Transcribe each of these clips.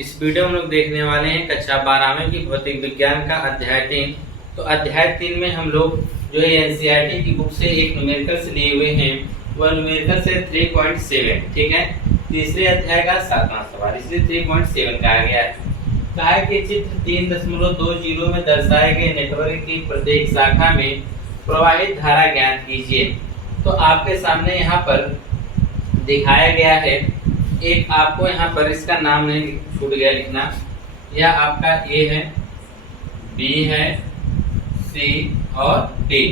इस वीडियो में हम लोग देखने वाले हैं कक्षा 12 में की भौतिक विज्ञान का अध्याय 3। तो अध्याय 3 में हम लोग जो है एनसीईआरटी की बुक से एक न्यूमेरिकल से लिए हुए हैं, वह न्यूमेरिकल से 3.7। ठीक है, तीसरे अध्याय का 7वां सवाल, इसलिए 3.7 कहा गया है। कहा है कि चित्र 3.20 में दर्शाए गए नेटवर्क की प्रत्येक शाखा में प्रवाहित धारा ज्ञात कीजिए। तो आपके सामने यहाँ पर दिखाया गया है, एक आपको यहाँ पर इसका नाम नहीं छूट गया लिखना, यह आपका ए है, बी है, सी और डी,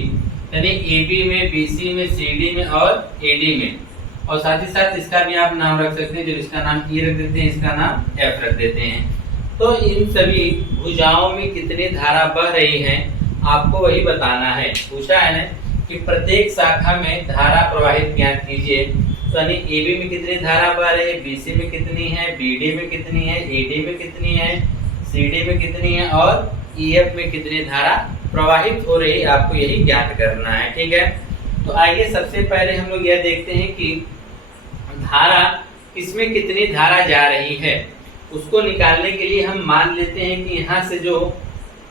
यानी ए बी में, बी सी में, सी डी में और ए डी में। और साथ ही साथ इसका भी आप नाम रख सकते हैं, जो इसका नाम ई रख देते हैं, इसका नाम एफ रख देते हैं। तो इन सभी भुजाओं में कितनी धारा बह रही है आपको वही बताना है। पूछा है ना कि प्रत्येक शाखा में धारा प्रवाहित ज्ञात कीजिए। तो यानी ए बी में कितनी धारा बह रही है, बी सी में कितनी है, बी डी में कितनी है, ए डी में कितनी है, सी डी में कितनी है और ई एफ में कितनी धारा प्रवाहित हो रही है, आपको यही ज्ञात करना है। ठीक है, तो आइए सबसे पहले हम लोग यह देखते हैं कि धारा किसमें कितनी धारा जा रही है। उसको निकालने के लिए हम मान लेते हैं कि यहाँ से जो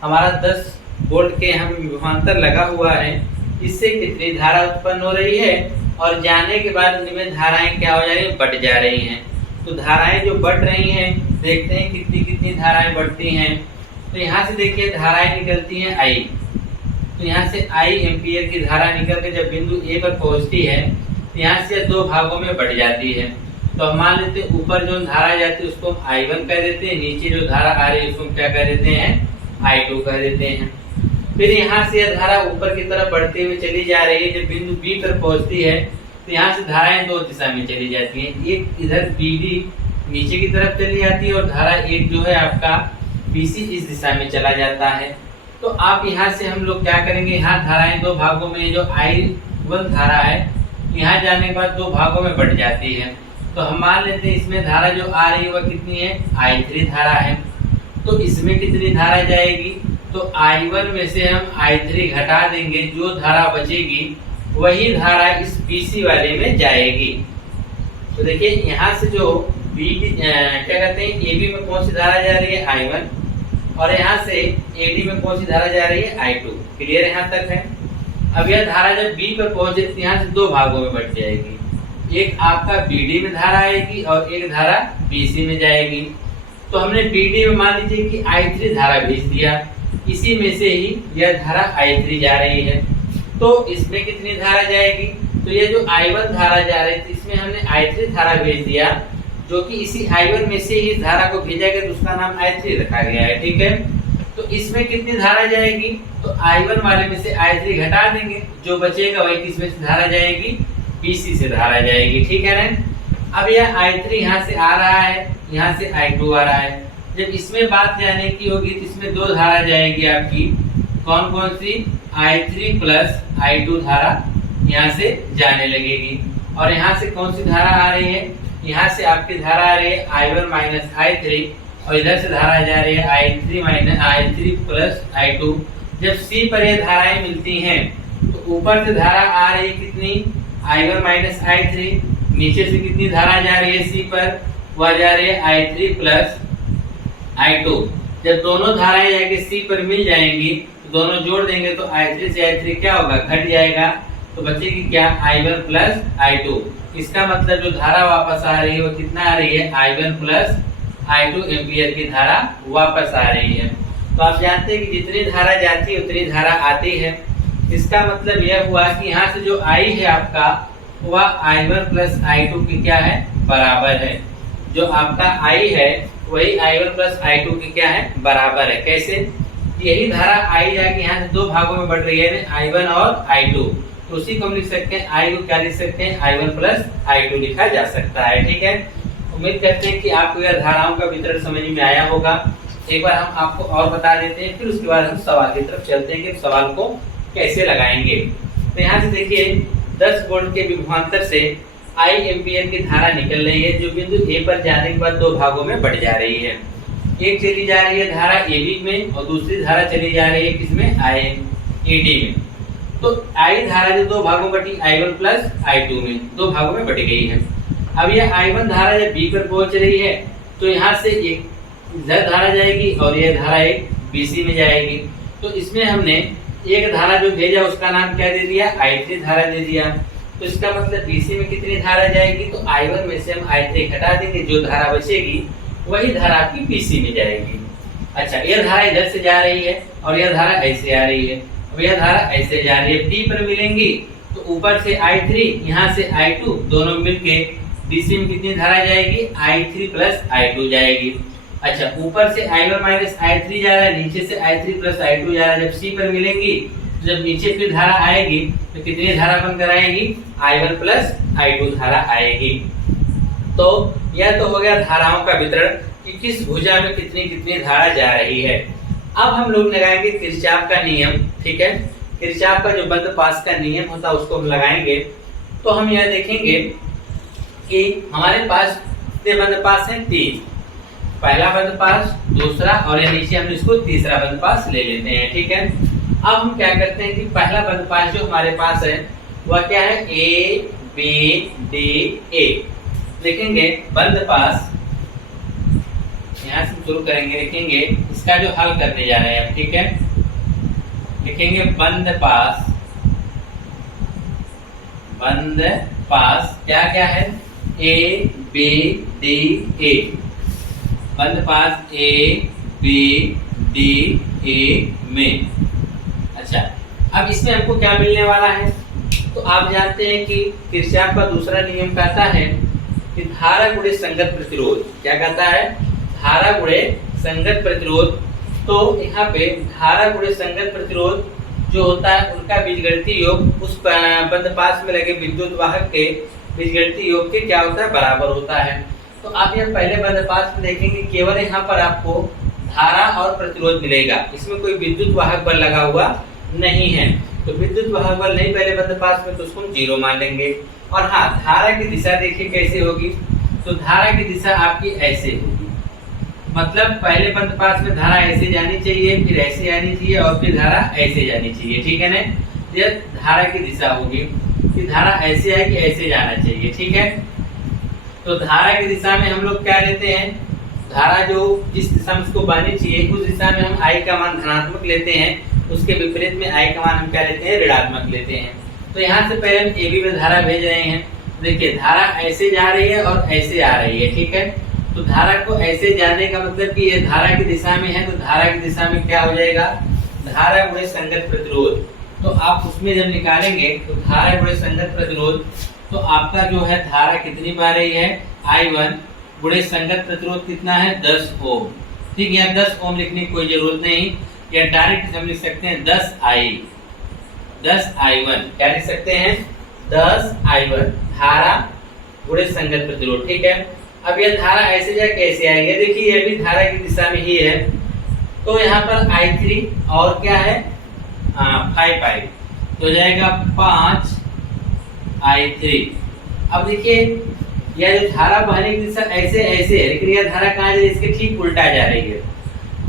हमारा 10 वोल्ट के हम विभवांतर लगा हुआ है, इससे कितनी धारा उत्पन्न हो रही है और जाने के बाद इनमें धाराएं क्या हो जा रही है, बढ़ जा रही हैं। तो धाराएं जो बढ़ रही हैं, देखते हैं कितनी कितनी धाराएं बढ़ती हैं। तो यहाँ से देखिए धाराएं निकलती हैं आई, तो यहाँ से आई एम्पियर की धारा निकल के जब बिंदु ए पर पहुंचती है तो यहाँ से 2 भागों में बढ़ जाती है। तो हम मान लेते हैं ऊपर जो धारा जाती है उसको हम I1 कह देते हैं, नीचे जो धारा आ रही है उसको हम क्या कह देते हैं, I2 कह देते हैं। फिर यहाँ से यह धारा ऊपर की तरफ बढ़ते हुए चली जा रही है, जब बिंदु बी पर पहुंचती है तो यहाँ से धाराएं 2 दिशा में चली जाती हैं, एक इधर BD नीचे की तरफ चली जाती है और धारा एक जो है आपका BC इस दिशा में चला जाता है। तो आप यहाँ से हम लोग क्या करेंगे, यहाँ धाराएं 2 भागों में, जो I1 धारा है यहाँ जाने के बाद 2 भागों में बढ़ जाती है। तो हम मान लेते हैं इसमें धारा जो आ रही है वह कितनी है, I3 धारा है। तो इसमें कितनी धारा जाएगी, तो I1 में से हम I3 घटा देंगे, जो धारा बचेगी वही धारा इस BC वाले में जाएगी। तो देखिए यहाँ से जो क्या कहते हैं AB में कौन सी धारा जा रही है, I1, और यहाँ से AD में कौन सी धारा जा रही है, I2। क्लियर यहाँ तक है। अब यह धारा जब B पर पहुंचे तो यहाँ से 2 भागों में बढ़ जाएगी, एक आपका BD में धारा आएगी और एक धारा BC में जाएगी। तो हमने BD में मान लीजिए कि I3 धारा भेज दिया, इसी में से ही यह धारा I3 जा रही है। तो इसमें कितनी धारा जाएगी, तो ये जो I1 धारा जा रही थी इसमें हमने I3 धारा भेज दिया, जो कि इसी I1 में से ही धारा को भेजा गया, तो उसका नाम I3 रखा गया है। ठीक है, तो इसमें कितनी धारा जाएगी, तो I1 वाले में से I3 घटा देंगे, जो बचेगा वही किसमें से धारा जाएगी, BC से धारा जाएगी। ठीक है ना। अब यह I3 यहाँ से आ रहा है, यहाँ से I2 आ रहा है। जब इसमें बात जाने की होगी तो इसमें 2 धारा जाएगी आपकी, कौन कौन सी, I3 प्लस I2 धारा यहाँ से जाने लगेगी। और यहाँ से कौन सी धारा आ रही है, यहाँ से आपकी धारा आ रही है I1 माइनस I3, और इधर से धारा जा रही है I3 प्लस I2। जब C पर ये धाराएं मिलती हैं तो ऊपर से धारा आ रही है कितनी, I1 माइनस I3, नीचे से कितनी धारा जा रही है C पर, वह जा रही है I3 प्लस I2। जब दोनों धाराएं जाके C पर मिल जाएंगी तो दोनों जोड़ देंगे तो I3 से I3 क्या होगा, घट जाएगा, तो बचेगी क्या, I1 प्लस I2। इसका मतलब जो धारा वापस आ रही है वो कितना आ रही है, I1 प्लस I2 एम्पियर की धारा वापस आ रही है। तो आप जानते हैं कि जितनी धारा जाती है उतनी धारा आती है। इसका मतलब यह हुआ कि यहाँ से जो I है आपका वह I1 प्लस I2 की क्या है, बराबर है। जो आपका I है वही I1 प्लस I2 की क्या है, बराबर है। कैसे, यही धारा I जाके यहाँ से 2 भागों में बढ़ रही है, I1 और I2, तो उसी को हम लिख सकते हैं, I को क्या लिख सकते हैं, I1 प्लस I2 लिखा जा सकता है। ठीक है, उम्मीद करते हैं कि आपको यह धाराओं का वितरण समझ में आया होगा। एक बार हम आपको और बता देते हैं, फिर उसके बाद हम सवाल की तरफ चलते हैं कि सवाल को कैसे लगाएंगे। तो यहाँ से देखिए 10 वोल्ट के विभवांतर से I एम्पियर की धारा निकल रही है, जो बिंदु A पर जाने के बाद 2 भागों में बढ़ जा रही है। एक चली जा रही है धारा AB में और दूसरी धारा चली जा रही है किसमें, AD में। तो I धारा जो 2 भागों में बटी, I1 प्लस I2 में 2 भागों में बढ़ गई है। अब यह I1 धारा जब B पर पहुंच रही है तो यहाँ से एक इधर धारा जाएगी और यह धारा एक BC में जाएगी। तो इसमें हमने एक धारा जो भेजा उसका नाम क्या दे दिया, I3 धारा दे दिया। तो इसका मतलब BC में कितनी धारा जाएगी, तो I1 में से हम I3 घटा देंगे, जो धारा बचेगी वही धारा आपकी BC में जाएगी। अच्छा, यह धारा इधर से जा रही है और यह धारा ऐसे आ रही है, अब यह धारा ऐसे जा रही है, P पर मिलेंगी तो ऊपर से I3 यहाँ से I2 दोनों मिलके BC में कितनी धारा जाएगी, I3 प्लस I2 जाएगी। अच्छा, ऊपर से I1 माइनस I3 जा रहा है, नीचे से I3 प्लस I2 जा रहा है। जब C पर मिलेंगी तो जब नीचे फिर धारा आएगी तो कितनी धारा बनकर आएगी, I1 प्लस I2 धारा आएगी। तो यह तो हो गया धाराओं का वितरण कि किस भुजा में कितनी कितनी धारा जा रही है। अब हम लोग लगाएंगे किरचॉफ का नियम। ठीक है, किरचॉफ का जो बंद पास का नियम होता है उसको हम लगाएंगे। तो हम यह देखेंगे कि हमारे पास कितने बंद पास हैं, 3। पहला बंद पास, दूसरा और ये नीचे हम इसको तीसरा बंद पास ले लेते हैं। ठीक है, अब हम क्या करते हैं कि पहला बंद पास जो हमारे पास है वह क्या है, A B D A। लिखेंगे बंद पास, यहाँ से शुरू करेंगे, लिखेंगे इसका जो हल करने जा रहे हैं। ठीक है, लिखेंगे बंद पास, बंद पास क्या क्या है, A B D A। बंद पास A B D A में। अच्छा, अब इसमें हमको क्या मिलने वाला है, तो आप जानते हैं कि किरचॉफ का दूसरा नियम कहता है कि धारा गुणे संगत प्रतिरोध। क्या कहता है, धारा गुणे संगत प्रतिरोध। तो यहाँ पे धारा गुणे संगत प्रतिरोध जो होता है उनका बीजगणितीय योग उस बंद पास में लगे विद्युत वाहक के बीजगणितीय योग के क्या होता है, बराबर होता है। तो आप यहाँ पहले बंद पास में देखेंगे केवल यहाँ पर आपको धारा और प्रतिरोध मिलेगा, इसमें कोई विद्युत वाहक बल लगा हुआ नहीं है। तो विद्युत वाहक बल नहीं पहले बंद पास में, तो उसको हम 0 मान लेंगे। और हाँ, धारा की दिशा देखिए कैसे होगी, तो धारा की दिशा आपकी ऐसे होगी, मतलब पहले बंद पास में धारा ऐसे जानी चाहिए, फिर ऐसे जानी चाहिए और फिर धारा ऐसे जानी चाहिए। ठीक है ना, यह धारा की दिशा होगी कि धारा ऐसे आएगी, ऐसे जाना चाहिए। ठीक है, तो धारा की दिशा में हम लोग क्या लेते हैं, धारा जो जिस दिशा में उसको बहनी चाहिए उस दिशा में हम I का मान धनात्मक लेते हैं, उसके विपरीत में I का मान हम क्या लेते हैं, ऋणात्मक लेते हैं। तो यहाँ से पहले हम AB में धारा भेज रहे हैं। देखिए धारा ऐसे जा रही है और ऐसे आ रही है। ठीक है, तो धारा को ऐसे जाने का मतलब कि ये धारा की दिशा में है, तो धारा की दिशा में क्या हो जाएगा, धारा गुणे संगत प्रतिरोध। तो आप उसमें जब निकालेंगे तो धारा गुणे संगत प्रतिरोध, तो आपका जो है धारा कितनी बह रही है, I1 गुणे संगत प्रतिरोध कितना है, 10 ओम। ठीक है, 10 ओम लिखने की कोई जरूरत नहीं, या डायरेक्ट हम लिख सकते हैं 10 I1। क्या लिख सकते हैं, 10 I1 धारा गुणे संगत प्रतिरोध। ठीक है, अब यह धारा ऐसे जा कैसे आएगी, देखिए यह भी धारा की दिशा में ही है। तो यहाँ पर I3 और क्या है, 5I, तो जाएगा 5 I3। अब देखिए यह जो धारा बहने की दिशा ऐसे ऐसे है, लेकिन यह धारा कहाँ जा रही है, इसके ठीक उल्टा जा रही है।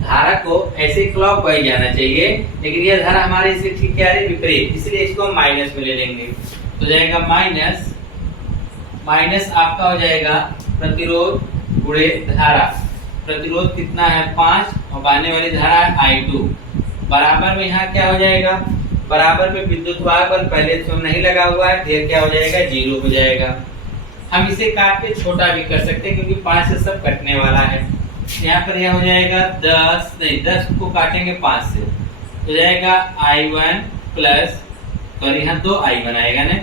धारा को ऐसे क्लॉकवाइज जाना चाहिए, लेकिन यह धारा हमारे इसके ठीक क्या है, विपरीत, इसलिए इसको हम माइनस में ले लेंगे। तो जाएगा माइनस, माइनस आपका हो जाएगा प्रतिरोध गुणे धारा। प्रतिरोध कितना है, 5, और बहने वाली धारा है I2। बराबर में यहाँ क्या हो जाएगा, बराबर में विद्युत वाहक बल पहले से नहीं लगा हुआ है, फिर क्या हो जाएगा, 0 हो जाएगा। हम इसे काट के छोटा भी कर सकते हैं क्योंकि 5 से सब कटने वाला है। यहाँ पर यह हो जाएगा 10 को काटेंगे 5 से, तो जाएगा I1 प्लस, तो यहाँ 2 I1 आएगा ना,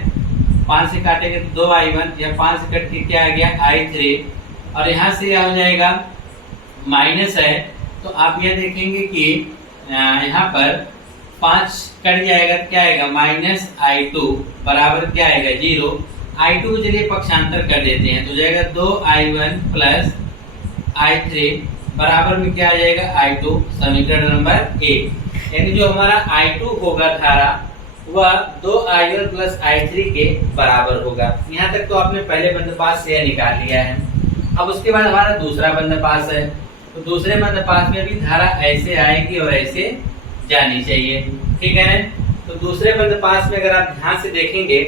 5 से काटेंगे तो 2 I1, या 5 से कट के क्या आ गया, I3। और यहाँ से यह हो जाएगा माइनस है, तो आप यह देखेंगे कि यहाँ पर 5 कट जाएगा तो क्या आएगा, माइनस I2 बराबर क्या आएगा, 0। I2 को चलिए पक्षांतर कर देते हैं, तो जाएगा 2 I1 प्लस I3 बराबर में क्या आ जाएगा, I2। समीकरण नंबर 1, यानी जो हमारा I2 होगा धारा वह 2 I1 प्लस I3 के बराबर होगा। यहाँ तक तो आपने पहले बंद पास से निकाल लिया है। अब उसके बाद हमारा दूसरा बंद पास है, तो दूसरे बंद पास में भी धारा ऐसे आएगी और ऐसे जानी चाहिए। ठीक है ना, तो दूसरे बंद पास में अगर आप ध्यान से देखेंगे,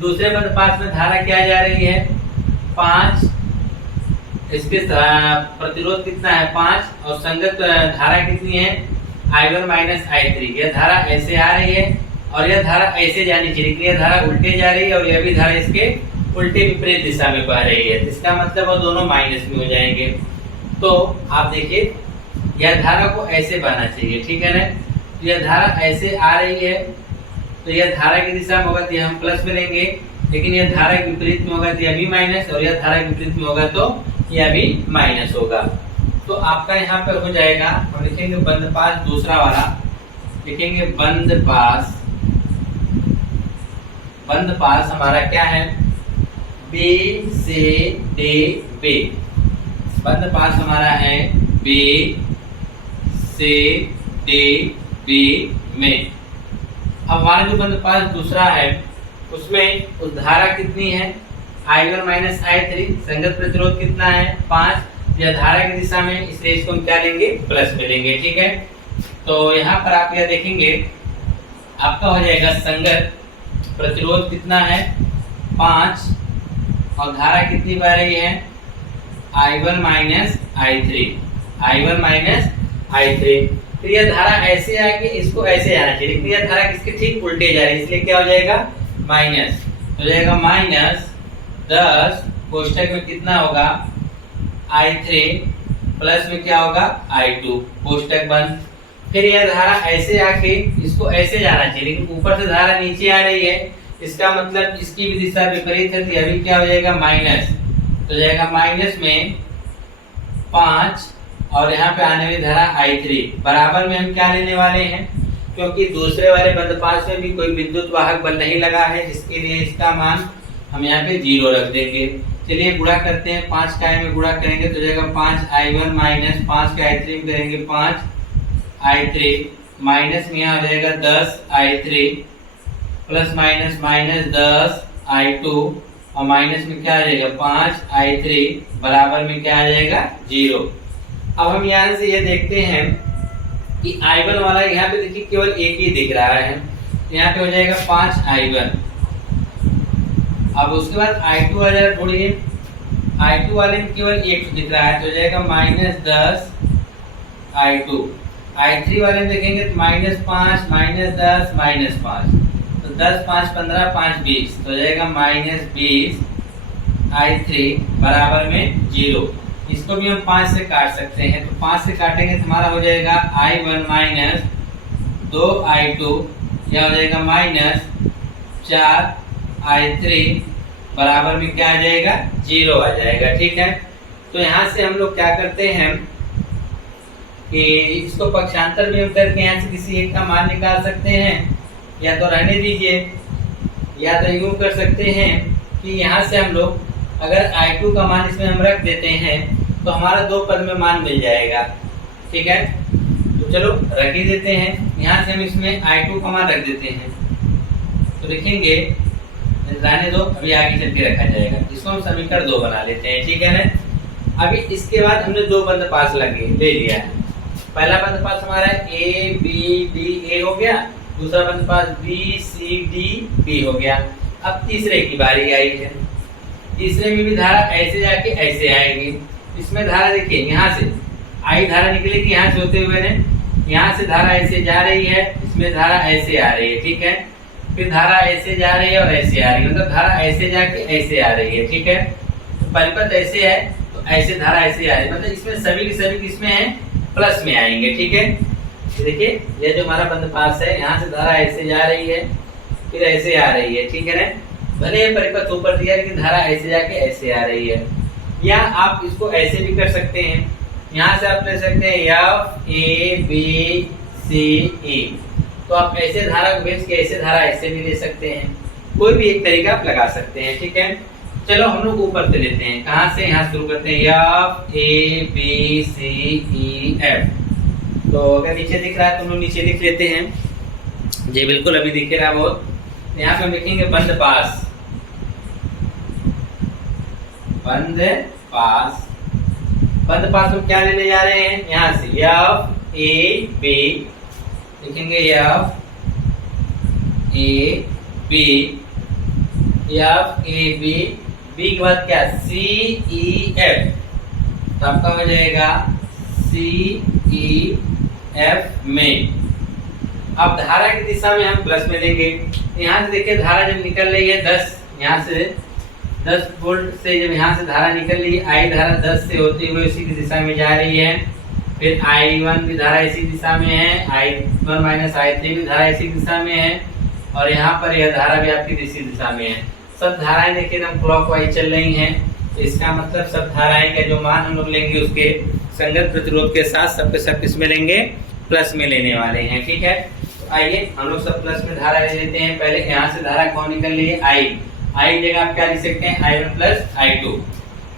दूसरे बंद पास में धारा क्या जा रही है, 5 इसके प्रतिरोध कितना है 5 और संगत धारा कितनी है I1 माइनस I3। यह धारा ऐसे आ रही है और यह धारा ऐसे जानी चाहिए, यह धारा उल्टे जा रही है और यह भी धारा इसके उल्टे विपरीत दिशा में बह रही है। इसका मतलब वो दोनों माइनस में हो जाएंगे। तो आप देखिए यह धारा को ऐसे बहना चाहिए, ठीक है ना। यह धारा ऐसे आ रही है तो यह धारा की दिशा में होगा तो यह हम प्लस में लेंगे, लेकिन यह धारा के विपरीत में होगा तो यह भी माइनस, और यह धारा के विपरीत में होगा तो यह भी माइनस होगा। तो आपका यहाँ पे हो जाएगा, हम लिखेंगे बंद पास, दूसरा वाला लिखेंगे बंद पास। बंद पास हमारा क्या है B से D B। बंद पास हमारा है B से D B में। अब हमारा जो बंद पास दूसरा है उसमें उस धारा कितनी है I1 माइनस I3, संगत प्रतिरोध कितना है 5। यह धारा की दिशा में, इसलिए इसको हम क्या लेंगे प्लस में लेंगे, ठीक है। तो यहाँ पर आप यह देखेंगे आपका हो जाएगा संगत प्रतिरोध कितना है 5 और धारा कितनी बह रही है I1 minus I3, I1 minus I3। फिर यह धारा ऐसे आके इसको ऐसे आना चाहिए, लेकिन यह धारा किसके ठीक उल्टे जा रही है, इसलिए क्या हो जाएगा माइनस। हो जाएगा माइनस 10 कोष्टक में कितना होगा I3 प्लस में क्या होगा I2 कोष्टक बंद। फिर यह धारा ऐसे आके इसको ऐसे जाना चाहिए, लेकिन ऊपर से धारा नीचे आ रही है, इसका मतलब इसकी भी दिशा विपरीत है, तो यह भी क्या हो जाएगा माइनस। तो जाएगा माइनस में 5 और यहाँ पे आने वाली धारा I3 बराबर में हम क्या लेने वाले हैं, क्योंकि दूसरे वाले बंद पास में भी कोई विद्युत वाहक बल नहीं लगा है, इसके लिए इसका मान हम यहाँ पे 0 रख देंगे। चलिए गुणा करते हैं, 5 का में गुणा करेंगे तो जाएगा 5I1 माइनस 5 का I3 में करेंगे 5I3 माइनस में यहाँ हो जाएगा 10I3 plus minus minus 10I2 और माइनस में क्या आ जाएगा 5I3 बराबर में क्या आ जाएगा 0। अब हम यहाँ से ये देखते हैं कि I1 वाला यहाँ पे देखिए केवल एक ही दिख रहा है, यहाँ पे हो जाएगा 5I1। अब उसके बाद I2 आ जाएगा, थोड़ी I2 वाले में केवल एक दिख रहा है तो हो जाएगा माइनस 10I2। I3 वाले में देखेंगे तो माइनस 5 माइनस 10 माइनस 5, तो 10 5 15 5 20, तो हो जाएगा माइनस 20I3 बराबर में 0। इसको भी हम 5 से काट सकते हैं, तो 5 से काटेंगे तो हमारा हो जाएगा I1 माइनस 2I2, यह हो जाएगा माइनस 4I3 बराबर में क्या आ जाएगा 0 आ जाएगा, ठीक है। तो यहाँ से हम लोग क्या करते हैं कि इसको पक्षांतर में करके यहाँ से किसी एक का मान निकाल सकते हैं, या तो रहने दीजिए, या तो यूं कर सकते हैं कि यहाँ से हम लोग अगर I2 का मान इसमें हम रख देते हैं तो हमारा 2 पद में मान मिल जाएगा, ठीक है। तो चलो रख ही देते हैं, यहाँ से हम इसमें I2 का मान रख देते हैं, तो लिखेंगे रहने दो, अभी आगे चल के रखा जाएगा। इसको हम समीकरण 2 बना लेते हैं, ठीक है ना। अभी इसके बाद हमने 2 बंद पास ले लिया है। पहला बंद पास हमारा A B D A हो गया, दूसरा बंद पास B C D B हो गया। अब तीसरे की बारी आई है, तीसरे में भी धारा ऐसे जाके ऐसे आएगी। इसमें धारा देखिए यहाँ से आई धारा निकलेगी, यहाँ से होते हुए ने यहाँ से धारा ऐसे जा रही है, इसमें धारा ऐसे आ रही है, ठीक है। फिर धारा ऐसे जा रही है और ऐसे आ रही है, मतलब धारा ऐसे जाके ऐसे आ रही है, ठीक है। तो परिपथ ऐसे है तो ऐसे धारा ऐसे आ रही है, मतलब इसमें सभी की सभी किसमें है प्लस में आएंगे, ठीक है। तो देखिए ये जो हमारा बंद पास है, यहाँ से धारा ऐसे जा रही है फिर ऐसे आ रही है, ठीक है ना। भले परिपथ ऊपर दिया लेकिन धारा ऐसे जाके ऐसे आ रही है। या आप इसको ऐसे भी कर सकते हैं, यहाँ से आप ले सकते हैं F A B C E, तो आप ऐसे धारा को भेज के ऐसे धारा ऐसे भी ले सकते हैं, कोई भी एक तरीका आप लगा सकते हैं, ठीक है। चलो हम लोग ऊपर से लेते हैं, कहाँ से यहाँ शुरू करते हैं F A B C E F। तो अगर नीचे दिख रहा है तो हम लोग नीचे लिख लेते हैं, जी बिल्कुल अभी दिख रहा है बहुत। यहाँ पे हम लिखेंगे बंद पास, बंद पास। बंद पास में क्या लेने जा रहे हैं, यहाँ से F A B लिखेंगे, F A B, F A B, B के बाद क्या C E F, तो आपका हो जाएगा सी ई एफ में। अब धारा की दिशा में हम प्लस में लेंगे। यहाँ से देखिए धारा जब निकल रही है 10, यहाँ से 10 वोल्ट से जब यहाँ से धारा निकल रही है, आई धारा 10 से होते हुए इसी की दिशा में जा रही है। फिर I1 भी धारा इसी दिशा में है, I1 माइनस I3 भी धारा इसी दिशा में है, और यहाँ पर यह धारा भी आपकी इसी दिशा में है। सब धाराएं देखिए एकदम क्लॉकवाइज चल रही हैं, तो इसका मतलब सब धाराएं का जो मान हम लोग लेंगे उसके संगत प्रतिरोध के साथ सबके सब किसमें लेंगे, प्लस में लेने वाले हैं। ठीक है, तो आइए हम लोग सब प्लस में धारा ले लेते हैं। पहले यहाँ से धारा कौन निकल रही है, आई जगह आप क्या लिख सकते हैं, I1 प्लस I2।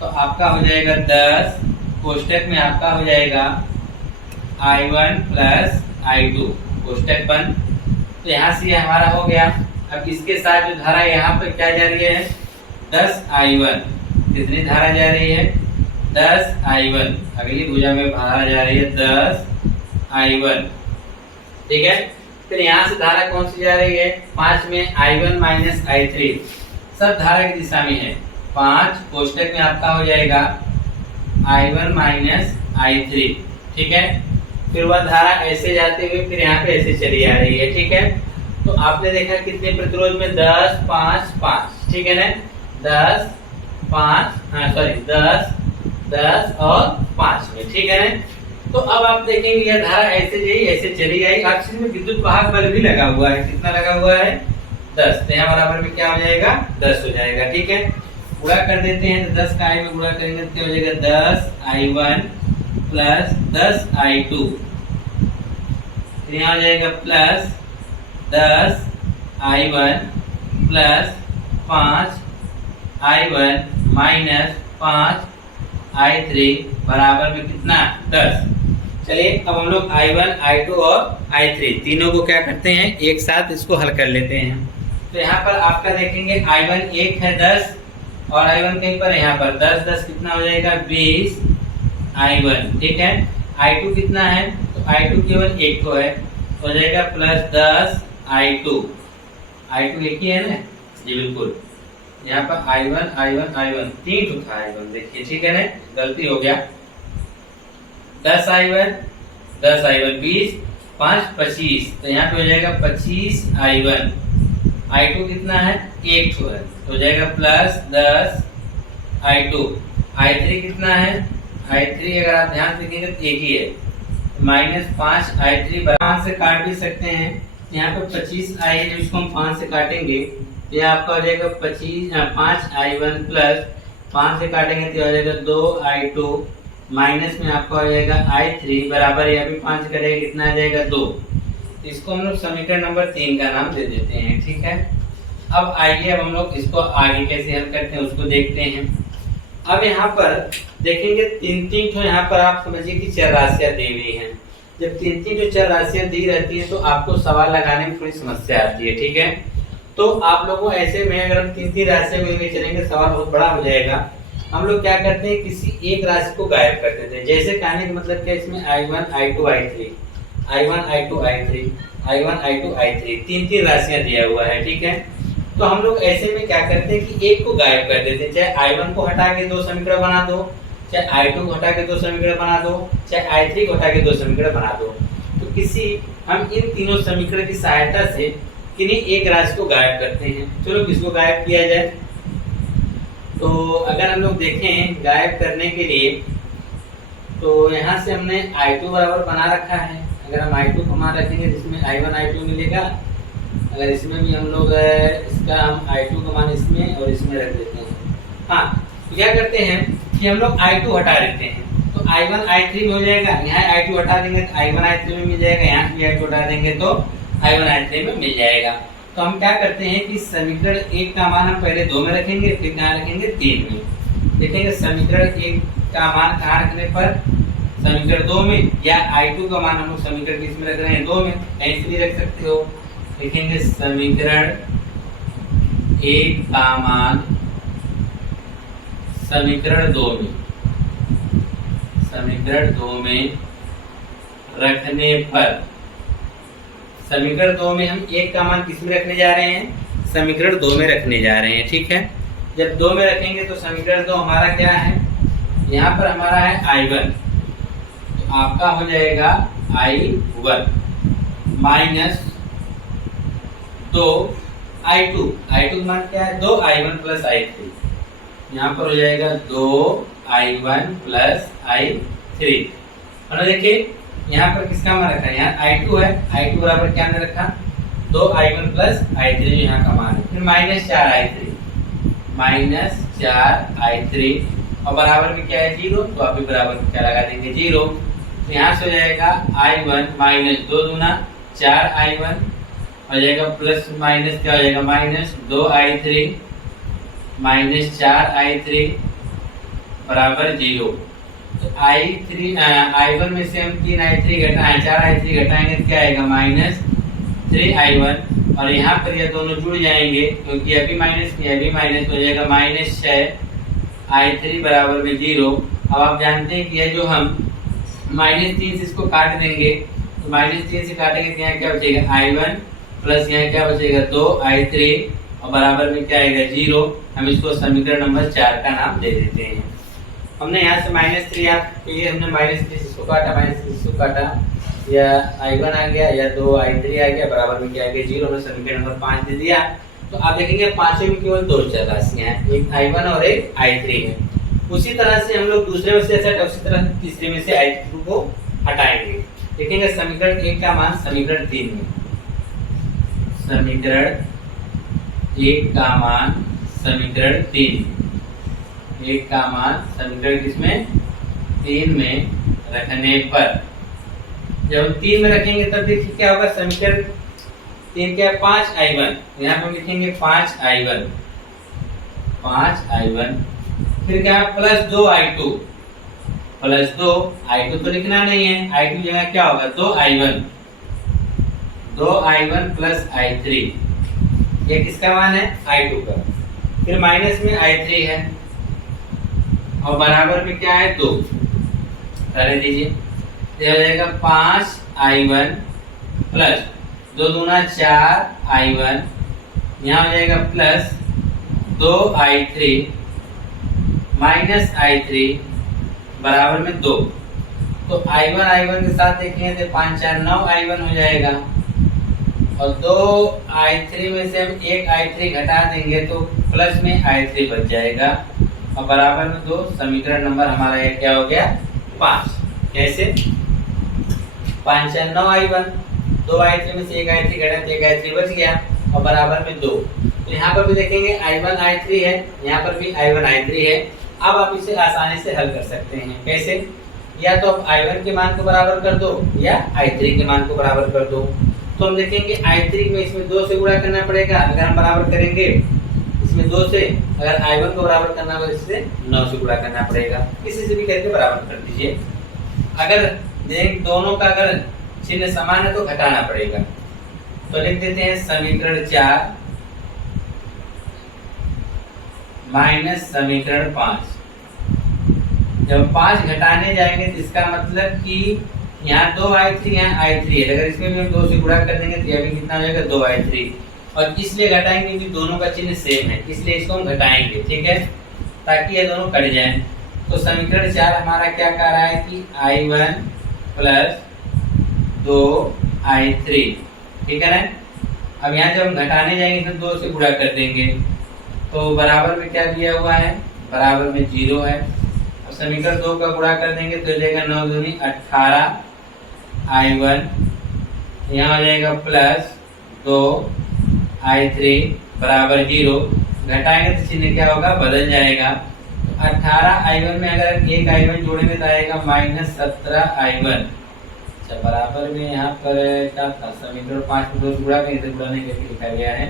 तो आपका हो जाएगा 10 कोष्टक में आपका हो जाएगा I1 प्लस I2 कोष्टक बंद। तो यहाँ से ये हमारा हो गया। अब इसके साथ जो धारा यहाँ पर क्या जा रही है, 10 I1। कितनी धारा जा रही है, 10 I1। अगली भुजा में धारा जा रही है 10 I1। ठीक है, फिर यहाँ से धारा कौन सी जा रही है, 5 में I1 माइनस I3। सब धारा की दिशा में है। 5 कोष्टक में आपका हो जाएगा I1 माइनस I3। ठीक है, फिर वह धारा ऐसे जाते हुए फिर यहाँ पे ऐसे चली आ रही है। ठीक है, तो आपने देखा कितने प्रतिरोध में, 10 5 5। ठीक है ना, 10 5, हाँ सॉरी 10 और 5 में। ठीक है ना, तो अब आप देखेंगे यह धारा ऐसे चली आई। अब इसमें विद्युत वाहक बल भी लगा हुआ है। कितना लगा हुआ है, 10। तो यहाँ बराबर में क्या हो जाएगा, 10 हो जाएगा। ठीक है, गुणा कर देते हैं, तो 10 का I में गुणा करेंगे तो क्या हो जाएगा, 10 I1 प्लस 10 I2। फिर यहाँ हो जाएगा plus 10 I1 plus 5 I1 minus 5 I3 बराबर में कितना, 10। चलिए अब हम लोग I1, I2 और I3 तीनों को क्या करते हैं, एक साथ इसको हल कर लेते हैं। तो यहाँ पर आपका देखेंगे I1 एक है 10 और I1 कहीं पर यहाँ पर 10 कितना हो जाएगा, 20 I1। ठीक है, I2 कितना है, तो I2 केवल एक को है, तो हो जाएगा प्लस 10 I2। I2 एक ही है ना जी, बिल्कुल। यहाँ पर I1 तीन ठो था I1, देखिए। ठीक है ना, गलती हो गया। 10 I1 20, 5 25, तो यहाँ पे हो जाएगा 25 I1। I2 कितना है, एक ठो है, तो हो जाएगा प्लस 10 I2। I3 कितना है, I3 अगर आप ध्यान से देखेंगे तो एक ही है, माइनस 5 I3 5 से काट भी सकते हैं। यहाँ पे 25 I है, जिसको हम 5 से काटेंगे तो यह आपका हो जाएगा 5 I1 प्लस 5 से काटेंगे तो हो जाएगा 2 I2 माइनस में आपका हो जाएगा I3 बराबर, यहाँ भी 5 करेगा कितना आ जाएगा, 2। इसको हम लोग समीकरण नंबर 3 का नाम दे देते हैं। ठीक है, अब आइए अब हम लोग इसको आगे कैसे हल करते हैं उसको देखते हैं। अब यहाँ पर देखेंगे तीन ठो यहाँ पर आप समझिए कि चर राशियां दी हुई हैं। जब तीन जो चर राशियां दी रहती है तो आपको सवाल लगाने में थोड़ी समस्या आती है। ठीक है, तो आप लोगों ऐसे में अगर हम तीन राशियां लेके चलेंगे सवाल बहुत बड़ा हो जाएगा। हम लोग क्या करते हैं, किसी एक राशि को गायब कर देते हैं। जैसे कहने का मतलब क्या, इसमें I1 I2 I3 I1 I2 I3 I1 I2 I3 तीन राशियां दिया हुआ है। ठीक है, तो हम लोग ऐसे में क्या करते हैं कि एक को गायब कर देते हैं। चाहे I1 को हटा के 2 समीकरण बना दो, चाहे I2 को हटा के 2 समीकरण बना दो, चाहे I3 को हटा के 2 समीकरण बना दो। तो किसी हम इन तीनों समीकरण की सहायता से किन्हीं एक राशि को गायब करते हैं। चलो किसको गायब किया जाए, तो अगर हम लोग देखें गायब करने के लिए, तो यहाँ से हमने I2 बराबर बना रखा है। अगर हम I2 को मान रखेंगे जिसमें I1 I2 मिलेगा, अगर इसमें भी हम लोग इसका हम I2 का मान इसमें और इसमें रख देते हैं। हाँ, तो क्या करते हैं कि हम लोग I2 हटा देते हैं तो I1 I3 में हो जाएगा। यहाँ I2 हटा देंगे तो I1 I3 में मिल जाएगा, यहाँ भी I2 हटा देंगे तो I1 I3 में मिल जाएगा। तो हम क्या करते हैं कि समीकरण 1 का मान हम पहले 2 में रखेंगे, फिर कहाँ रखेंगे 3 में। देखेंगे समीकरण 1 का मान कहाँ रखने पर, समीकरण 2 में, या I2 का मान हम लोग समीकरण किस में रख रहे हैं, 2 में, कहीं से भी रख सकते हो। देखेंगे समीकरण 1 का मान समीकरण 2 में, समीकरण 2 में रखने पर, समीकरण 2 में हम 1 का मान किस में रखने जा रहे हैं, समीकरण 2 में रखने जा रहे हैं। ठीक है, जब 2 में रखेंगे तो समीकरण 2 हमारा क्या है, यहाँ पर हमारा है I1, तो आपका हो जाएगा I1 माइनस 2I2, I2 का मान क्या है 2I1 प्लस I3, यहाँ पर हो जाएगा 2I1 प्लस I3। और देखिए यहाँ पर किसका मान रखा है, यहाँ I2 है, I2 बराबर क्या हमने रखा 2I1 प्लस I3 जो यहाँ का मान है, फिर माइनस 4I3 और बराबर में क्या है 0, तो आप भी बराबर में क्या लगा देंगे 0। तो यहाँ से हो जाएगा I1 माइनस 2 दूना 4I1 हो जाएगा प्लस माइनस क्या हो जाएगा माइनस 2I3 माइनस 4I3 बराबर 0। तो I1 में से हम 4I3 घटाएंगे तो क्या आएगा माइनस 3I1 और यहाँ पर ये दोनों जुड़ जाएंगे क्योंकि यह भी माइनस हो जाएगा माइनस 6I3 बराबर में 0। अब आप जानते हैं कि यह जो हम -3 से इसको काट देंगे तो -3 से काटेंगे तो यहाँ क्या बचेगा I1 प्लस यहाँ क्या बचेगा 2I3 और बराबर में क्या आएगा 0। हम इसको समीकरण नंबर 4 का नाम दे देते हैं। हमने यहाँ से -3 ये हमने -3 इसको काटा या I1 आ गया या 2I3 आ गया, बराबर में क्या आ गया 0। हमने समीकरण नंबर 5 दे दिया। तो आप देखेंगे पांचों में केवल 2 चर राशियां हैं, एक I1 और एक I3 है। उसी तरह से हम लोग दूसरे में से उसी तरह तीसरे में से I2 को हटाएंगे। देखेंगे समीकरण 1 का मान समीकरण 3 में, समीकरण 1 का मान समीकरण 3, 1 का मान समीकरण किसमें 3 में रखने पर जब हम 3 में रखेंगे तब देखिए क्या होगा, समीकरण 3 क्या है 5I1, यहाँ पे हम लिखेंगे 5I1 फिर क्या है प्लस 2I2 तो लिखना नहीं है, I2 जगह क्या होगा 2I1 प्लस I3, ये किसका मान है I2 का, फिर माइनस में I3 है और बराबर में क्या है 2 कर दीजिए, तो हो जाएगा 5I1 प्लस 2 दूना 4I1, यहाँ हो जाएगा प्लस 2I3 माइनस I3 बराबर में 2। तो I1 के साथ देखेंगे तो 5 4 9I1 हो जाएगा और 2I3 में से हम एक I3 घटा देंगे तो प्लस में I3 बच जाएगा और बराबर में 2। समीकरण नंबर हमारा ये क्या हो गया 5। कैसे 5 4 9I1, 2I3 में से एक I3 घटा तो एक I3 बच गया और बराबर में 2। तो यहाँ पर भी देखेंगे I1 I3 है, यहाँ पर भी I1 I3 है। अब आप इसे आसानी से हल कर सकते हैं। कैसे, या तो आप I1 के मान को बराबर कर दो या I3 के मान को बराबर कर दो। तो हम देखेंगे I3 में इसमें 2 से गुणा करना पड़ेगा, अगर हम बराबर करेंगे इसमें 2 से, अगर I1 को बराबर करना होगा इससे 9 से गुणा करना पड़ेगा, किसी से भी करके बराबर कर दीजिए। अगर दोनों का अगर चिन्ह समान है तो घटाना पड़ेगा, तो लिख देते हैं समीकरण 4 माइनस समीकरण 5। जब 5 घटाने जाएंगे तो इसका मतलब कि यहाँ 2I3 यहाँ I3 है, अगर इसमें भी हम 2 से गुणा कर देंगे तो यह भी कितना हो जाएगा 2I3, और इसलिए घटाएंगे कि दोनों का चिन्ह सेम है, इसलिए इसको हम घटाएंगे, ठीक है, ताकि ये दोनों कट जाएं। तो समीकरण 4 हमारा क्या कह रहा है कि I1 प्लस 2I3, ठीक है ना। अब यहाँ जब हम घटाने जाएंगे तो 2 से गुणा कर देंगे, तो बराबर में क्या दिया हुआ है, बराबर में 0 है। अब समीकरण 2 का गुणा कर देंगे तो हो जाएगा 9 दूनी 18I1, यहाँ हो जाएगा प्लस 2I3 बराबर 0। घटाएंगे तो चिन्ह क्या होगा, बदल जाएगा। 18I1 में अगर एक I1 जोड़ेंगे तो आएगा माइनस 17I1। अच्छा, बराबर में यहाँ पर क्या था, समीकरण 5 में 2 गुणा करेंगे तो गुणा नहीं करके लिखा गया है।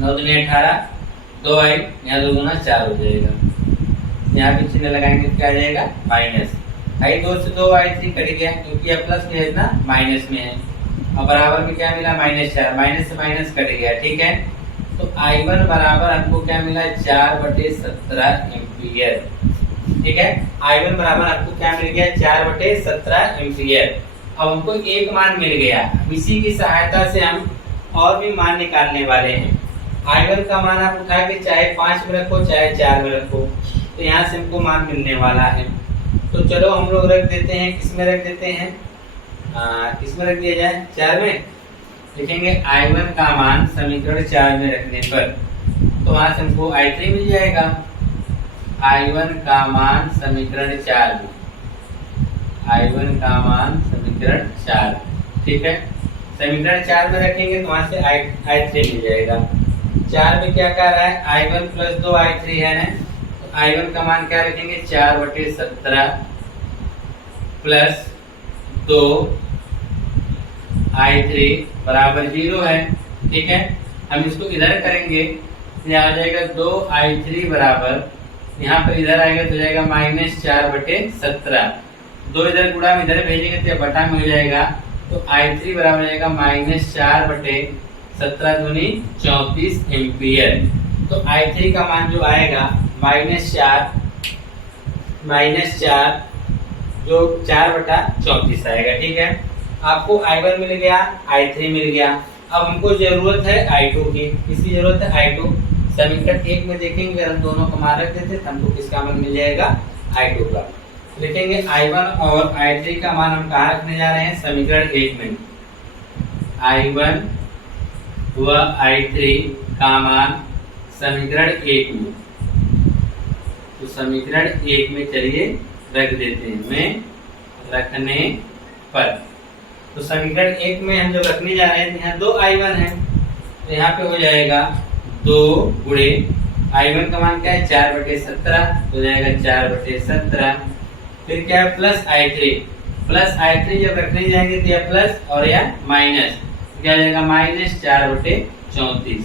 9 दूनी 18, 2I, यहाँ 2 गुना 4 हो जाएगा, यहाँ भी चिन्ह लगाएंगे तो क्या आ जाएगा माइनस। I2 से 2I3 कट गया क्योंकि यह प्लस में है ना माइनस में है, और बराबर में क्या मिला -4, माइनस से माइनस कट गया, ठीक है। तो I1 बराबर हमको क्या मिला 4/17 एम्पीयर, ठीक है। I1 बराबर आपको क्या मिल गया 4/17 एम्पीयर। अब हमको एक मान मिल गया, इसी की सहायता से हम और भी मान निकालने वाले हैं। I1 का मान आप उठा के चाहे 5 में रखो चाहे 4 में रखो, तो यहाँ से हमको मान मिलने वाला है। तो चलो हम लोग रख देते हैं, किस में रख देते हैं, किस में रख दिया जाए, 4 में लिखेंगे। I1 का मान समीकरण 4 में रखने पर तो वहां से हमको I3 मिल जाएगा। I1 का मान समीकरण 4 में, I1 का मान समीकरण 4, ठीक है। समीकरण 4 में रखेंगे तो वहां से I3 मिल जाएगा। 4 में क्या कह रहा है, I1 प्लस 2 I3 है ना, तो I1 का मान क्या रखेंगे, 4/17 प्लस 2 I3 बराबर 0 है, ठीक है। हम इसको इधर करेंगे तो आ जाएगा 2 I3 बराबर, यहाँ पर इधर आएगा तो जाएगा -4/17, 2 इधर गुणा में इधर भेजेंगे तो बटा में हो जाएगा, तो I3 बराबर जाएगा -4/17 दूनी 34 एम्पियर। तो I3 का मान जो आएगा -4 जो 4/34 आएगा, ठीक है। आपको I1 मिल गया, I3 मिल गया। अब हमको जरूरत है I2 की, किसकी जरूरत है, I2। समीकरण 1 में देखेंगे अगर हम दोनों का मान रख देते तो हमको किसका मान मिल जाएगा, I2 का। लिखेंगे I1 और I3 का मान हम कहाँ रखने जा रहे हैं, समीकरण 1 में। I1 व I3 का मान समीकरण 1 में, तो समीकरण 1 में चलिए रख देते हैं, में रखने पर। तो समीकरण 1 में हम जब रखने जा रहे हैं तो यहाँ 2 I1 है, तो यहाँ पे हो जाएगा 2 गुणे I1 का मान क्या है, 4/17, तो जाएगा 4/17, फिर क्या है प्लस I3, प्लस I3 जब रखने जाएंगे तो या प्लस और या माइनस, क्या हो जाएगा -4/34,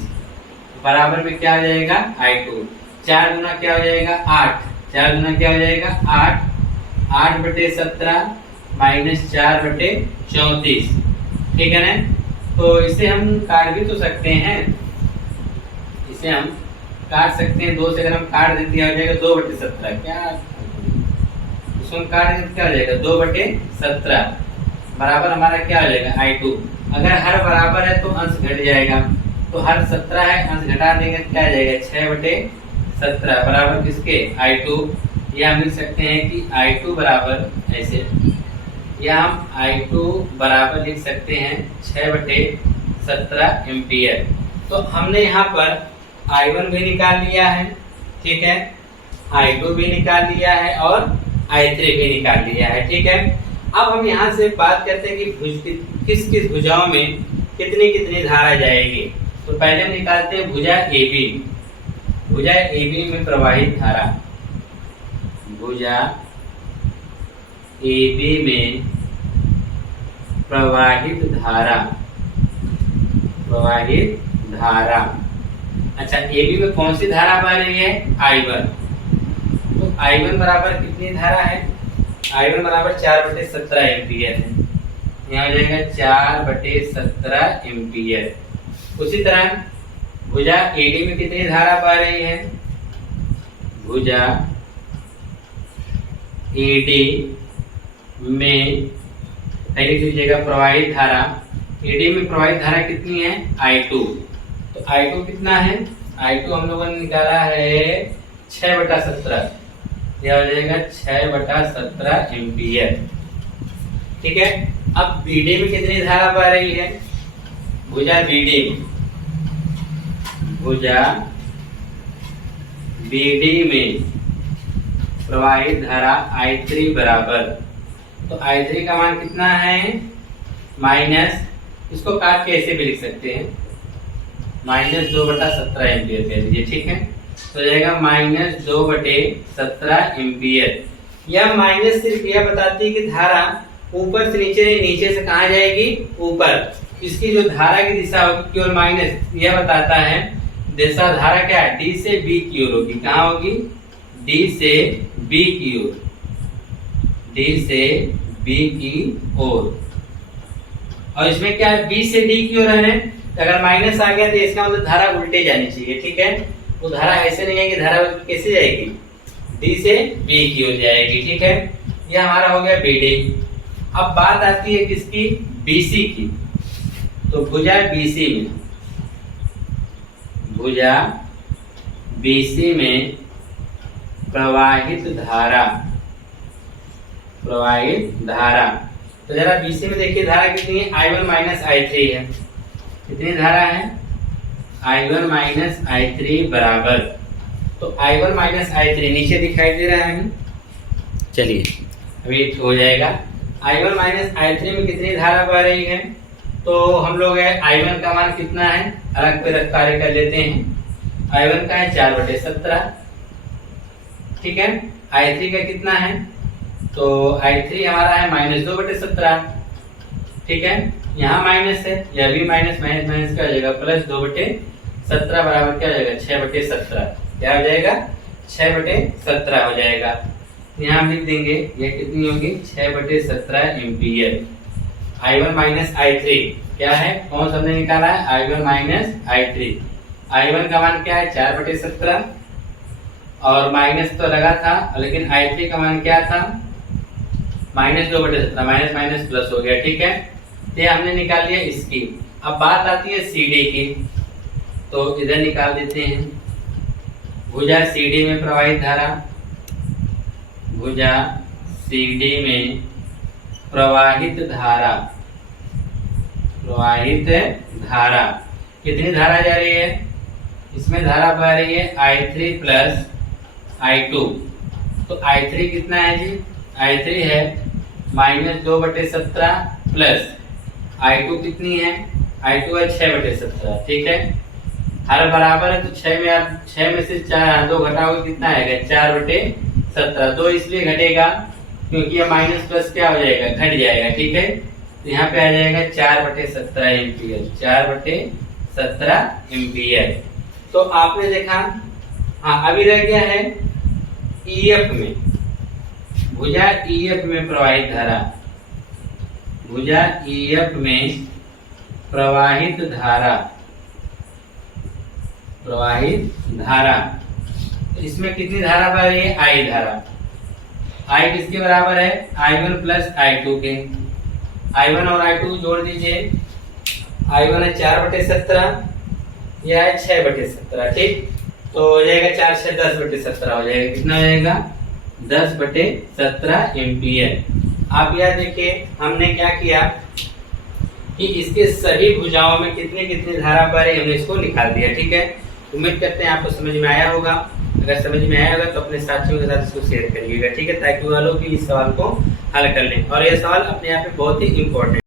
बराबर में क्या हो जाएगा I2। 4 गुना क्या हो जाएगा 8, 4 गुना क्या हो जाएगा 8, 8/17 -4/34, ठीक है ना। तो इसे हम काट भी तो सकते हैं, इसे हम काट सकते हैं, 2 से अगर हम काट देते हैं हो जाएगा 2/17, क्या इसको हम काट देते क्या हो जाएगा 2/17, बराबर हमारा क्या हो जाएगा I2। अगर हर बराबर है तो अंश घट जाएगा, तो हर 17 है, अंश घटा देंगे तो क्या आ जाएगा 6/17, बराबर किसके, I2। या हम लिख सकते हैं कि I2 बराबर ऐसे, या हम I2 बराबर लिख सकते हैं 6/17 एम्पियर। तो हमने यहाँ पर I1 भी निकाल लिया है, ठीक है, I2 भी निकाल लिया है और I3 भी निकाल लिया है, ठीक है। अब हम यहाँ से बात करते हैं कि किस किस भुजाओं में कितनी कितनी धारा जाएगी। तो पहले हम निकालते हैं भुजा AB। भुजा AB में प्रवाहित धारा, भुजा AB में प्रवाहित धारा, प्रवाहित धारा। अच्छा, AB में कौन सी धारा बह रही है, I1। तो I1 बराबर कितनी धारा है, I1 बराबर 4/17 एम्पियर है, यहाँ हो जाएगा 4/17 एम्पियर। उसी तरह भुजा AD में कितनी धारा बह रही है, भुजा AD में लिख लीजिएगा प्रवाहित धारा, AD में प्रवाहित धारा कितनी है, I2। तो I2 कितना है, I2 हम लोगों ने निकाला है 6/17, यह हो जाएगा 6/17 एम्पियर, ठीक है। अब BD में कितनी धारा बह रही है, भुजा BD में, भुजा BD में प्रवाहित धारा I3 बराबर, तो I3 का मान कितना है, माइनस, इसको काट के ऐसे भी लिख सकते हैं, -2/17 एम्पियर कह लीजिए, ठीक है। तो जाएगा -2/17 एम्पियर। यह माइनस सिर्फ यह बताती है कि धारा ऊपर से नीचे नहीं, नीचे से कहाँ जाएगी, ऊपर। इसकी जो धारा की दिशा होगी केवल माइनस, यह बताता है दिशा धारा क्या है, D से B की ओर होगी। कहाँ होगी, D से B की ओर, D से B की ओर। और इसमें क्या है, B से D की ओर है, तो अगर माइनस आ गया तो इसका मतलब धारा उल्टे जानी चाहिए, ठीक है। वो धारा ऐसे नहीं है कि धारा कैसे जाएगी, D से B की ओर जाएगी, ठीक है। यह हमारा हो गया BD। अब बात आती है किसकी, BC की। तो भुजा BC में, भुजा BC में प्रवाहित धारा, प्रवाहित धारा। तो जरा बीसी में देखिए धारा कितनी है, I1 माइनस I3 है। कितनी धारा है, I1 माइनस I3 बराबर, तो I1 माइनस I3 नीचे दिखाई दे रहा है। चलिए अभी हो जाएगा। I1 माइनस I3 में कितनी धारा बह रही है, तो हम लोग है I1 का मान कितना है, अलग पे कार्य कर लेते हैं। I1 का है 4/17, ठीक है। I3 का कितना है, तो I3 हमारा है -2/17, ठीक है। यहाँ माइनस है, यह भी माइनस माइनस माइनस क्या हो जाएगा, +2/17 बराबर क्या हो जाएगा, 6/17। क्या हो जाएगा, 6/17 हो जाएगा। यहाँ हम लिख देंगे ये कितनी होगी, 6/17 एम्पियर। I1 माइनस I3 क्या है, कौन सा हमने निकाला है, I1 माइनस I3। I1 का मान क्या है, 4/17, और माइनस तो लगा था, लेकिन I3 का मान क्या था, -2/17, माइनस माइनस प्लस हो गया, ठीक है। ये हमने निकाल लिया इसकी। अब बात आती है CD की, तो इधर निकाल देते हैं। भुजा CD में प्रवाहित धारा, भुजा CD में प्रवाहित धारा, प्रवाहित धारा कितनी धारा जा रही है, इसमें धारा बह रही है I3 प्लस I2। तो I3 कितना है जी, I3 है -2/17 प्लस I2 कितनी है, I2 है 6/17, ठीक है। हर बराबर है, तो 6 में आप 6 में से 2 घटाओगे कितना आएगा, 4/17। 2 इसलिए घटेगा क्योंकि ये माइनस प्लस क्या हो जाएगा, घट जाएगा, ठीक है। तो यहाँ पे आ जाएगा 4/17 एम्पियर, 4/17 एम्पियर। तो आपने देखा, हाँ अभी रह गया है EF में, भुजा EF में प्रवाहित धारा, भुजा EF में प्रवाहित धारा, प्रवाहित धारा। इसमें कितनी धारा बह रही है, I धारा। I किसके बराबर है, I1 प्लस I2 के। I1 और I2 जोड़ दीजिए, I1 है 4/17, यह है 6/17, ठीक। तो हो जाएगा 4 से 10/17 हो जाएगा, कितना हो जाएगा, 10/17 एम्पियर। आप यह देखिए हमने क्या किया कि इसके सभी भुजाओं में कितनी कितनी धारा बह रही, हमने इसको निकाल दिया, ठीक है। उम्मीद करते हैं आपको समझ में आया होगा। अगर समझ में आया होगा तो अपने साथियों के साथ इसको शेयर करिएगा, ठीक है, ताकि वो लोग भी इस सवाल को हल कर लें। और यह सवाल अपने आप में बहुत ही इम्पोर्टेंट